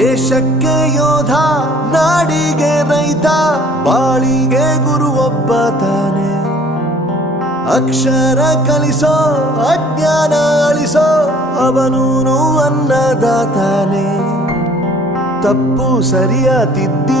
ದೇಶಕ್ಕೆ ಯೋಧ ನಾಡಿಗೆ ರೈತ ಬಾಳಿಗೆ ಒಬ್ಬ ತಾನೆ ಅಕ್ಷರ ಕಲಿಸೋ ಅಜ್ಞಾನ ಅಳಿಸೋ ನೋವನ್ನದ ತಾನೆ ತಪ್ಪು ಸರಿಯ ತಿದ್ದಿ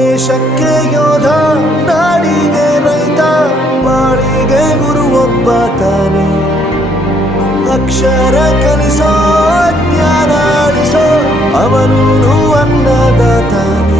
ದೇಶಕ್ಕೆ ಯೋಧ ನಾಡಿಗೆ ರೈತ ಗುರು ಗುರುವೊಬ್ಬ ತಾನೆ ಅಕ್ಷರ ಕಲಿಸೋ ಜ್ಞಾನ ಅಳಿಸೋ ಅವನು ತಾನೆ